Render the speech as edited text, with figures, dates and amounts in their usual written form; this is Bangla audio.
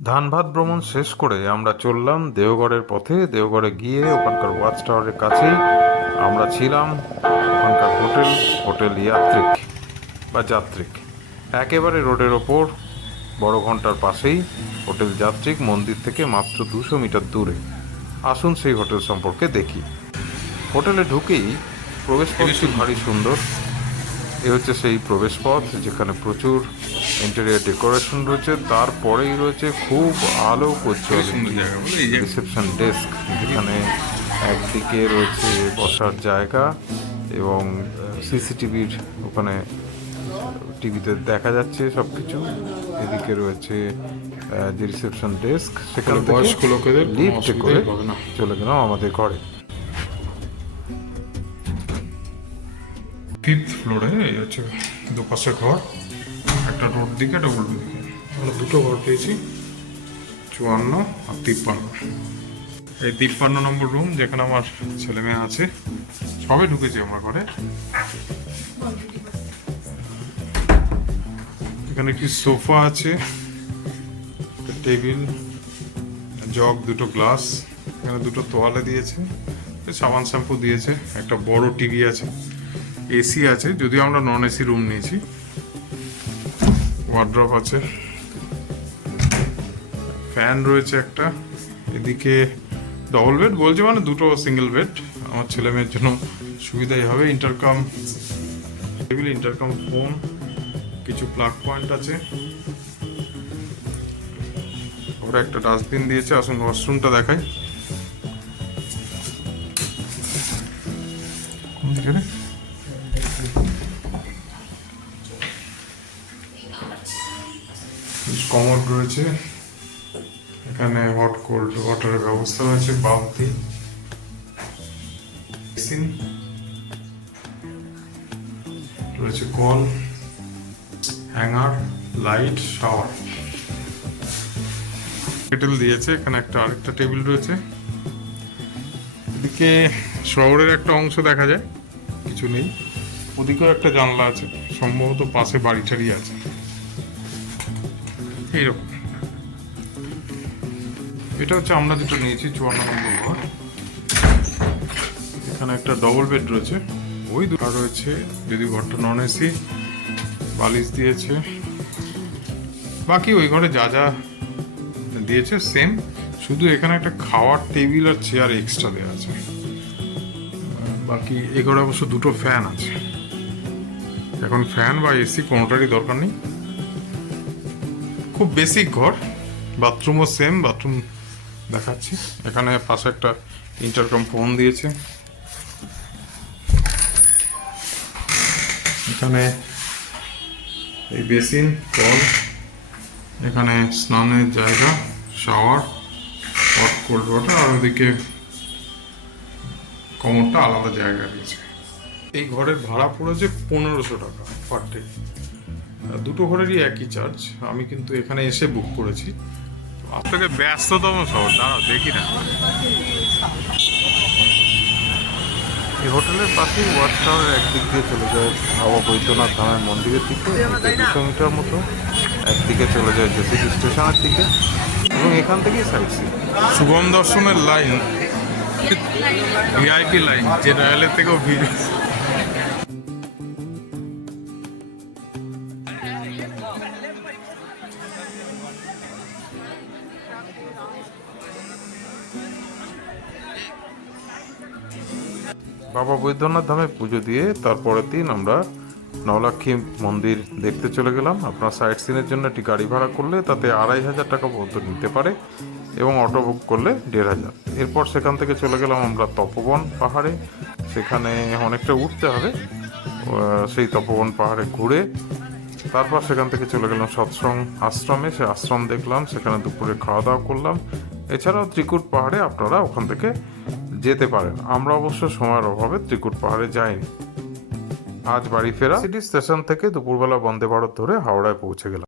ধানবাদ ভ্রমণ শেষ করে আমরা চললাম দেওঘরের পথে। দেওঘরে গিয়ে ওখানকার ওয়াচ টাওয়ারের কাছেই আমরা ছিলাম ওখানকার হোটেল ইয়াত্রিক বা যাত্রিক, একেবারে রোডের ওপর বড় ঘন্টার পাশেই হোটেল যাত্রিক, মন্দির থেকে মাত্র 200 মিটার দূরে। আসুন সেই হোটেল সম্পর্কে দেখি। হোটেলে ঢুকেই প্রবেশপথটি ভারী সুন্দর। এ হচ্ছে সেই প্রবেশপথ যেখানে প্রচুর ইন্টেরিয়ার ডেকোরেশন রয়েছে। তারপরেই রয়েছে খুব আলোকোজ্জ্বল রিসেপশন ডেস্ক, যেখানে একদিকে রয়েছে বসার জায়গা এবং সিসিটিভির ওখানে টিভিতে দেখা যাচ্ছে সব কিছু। এদিকে রয়েছে যে রিসেপশন ডেস্ক, সেখানে বয়স্ক লোকেদের লিফটে করে চলে গেলাম আমাদের ঘরে। ফিফথ ফ্লোরে এই হচ্ছে দুপাশে ঘর, একটা রোড দিকে একটা উল্টো দিকে। আমরা দুটো ঘর পেয়েছি, 54 আর 53। এই 53 নম্বর রুম, যেখানে আমার ছেলে মেয়ে আছে, সবে ঢুকেছি আমরা ঘরে। এখানে একটি সোফা আছে, টেবিল, জগ, দুটো গ্লাস, এখানে দুটো তোয়ালে দিয়েছে, সাবান শ্যাম্পু দিয়েছে, একটা বড় টিভি আছে, এসি আছে, যদিও আমরা নন এসি রুম নিয়েছি, ওয়ার্ড্রপ আছে, ফ্যান রয়েছে একটা। এদিকে ডবল বেড বলছে, মানে দুটো সিঙ্গেল বেড, আমার ছেলে মেয়ের জন্য সুবিধাই হবে। ইন্টারকম টেবিল, ইন্টারকম ফোন, কিছু প্লাগ পয়েন্ট আছে। ওরা একটা ডাস্টবিন দিয়েছে। আসুন ওয়াশরুমটা দেখাই। কোন দিকে রে? কমোড রয়েছে, এখানে হট কোল্ড ওয়াটারের ব্যবস্থা রয়েছে, বালতি, বেসিন রয়েছে, call, hanger, light, shower, kettle দিয়েছে। এখানে একটা আরেকটা টেবিল রয়েছে। এদিকে শহরের একটা অংশ দেখা যায়, কিছু নেই। ওদিকেও একটা জানলা আছে, সম্ভবত পাশে বাড়ি টাড়ি আছে এইরকম। এটা হচ্ছে আমরা যেটা নিয়েছি 54 নম্বর ঘর। এখানে একটা ডবল বেড রয়েছে, ওই দুটো রয়েছে, যদি ঘরটা নন এসি, বালিশ দিয়েছে। বাকি ওই ঘরে যা যা দিয়েছে সেম, শুধু এখানে একটা খাওয়ার টেবিল আর চেয়ার এক্সট্রা দেওয়া আছে। বাকি এই ঘরে অবশ্য দুটো ফ্যান আছে। এখন ফ্যান বা এসি কোনোটারই দরকার নেই। খুব বেসিক ঘর। বাথরুমও সেম, বাথরুম দেখাচ্ছি। এখানে পাশে একটা ইন্টারকম ফোন দিয়েছে। এখানে এই বেসিন, কল, এখানে স্নানের জায়গা, শাওয়ার, হট কোল্ড ওয়াটার, আর ওদিকে কমোডটা আলাদা জায়গা দিয়েছে। এই ঘরের ভাড়া পড়েছে 1500 টাকা পার ডে। দুটো ঘরেরই একই চার্জ। আমি কিন্তু এখানে এসে বুক করেছি। আজ থেকে ব্যস্ততম শহর, দাঁড়াও দেখি না। এই হোটেলের পাশেই ওয়াচ টাওয়ারের একদিক দিয়ে চলে যায় বাবা বৈদ্যনাথ ধামের মন্দিরের দিকে, 200 মিটার মতো। একদিকে চলে যায় জেসিবি স্টেশনের দিকে, এবং এখান থেকেই সাইড সিন। শুভম দর্শনের লাইন, ভিআইপি লাইন, যে রয়্যালের থেকেও ভিড়। বাবা বৈদ্যনাথ ধামে পুজো দিয়ে তারপরের দিন আমরা নবলক্ষ্মী মন্দির দেখতে চলে গেলাম। আপনার সাইট সিনের জন্য একটি গাড়ি ভাড়া করলে তাতে 2500 টাকা পর্যন্ত নিতে পারে, এবং অটো বুক করলে 1500। এরপর সেখান থেকে চলে গেলাম আমরা তপবন পাহাড়ে। সেখানে অনেকটা উঠতে হবে। সেই তপবন পাহাড়ে ঘুরে তারপর সেখান থেকে চলে গেলাম সৎসং আশ্রমে। সে আশ্রম দেখলাম, সেখানে দুপুরে খাওয়া দাওয়া করলাম। এছাড়াও ত্রিকুট পাহাড়ে আপনারা ওখান থেকে যেতে পারেন। আমরা অবশ্য সময়ের অভাবে ত্রিকুট পাহাড়ে যাইনি। আজ বাড়ি ফেরা। সিটি স্টেশন থেকে দুপুরবেলা বন্দে ভারত ধরে হাওড়ায় পৌঁছে গেলাম।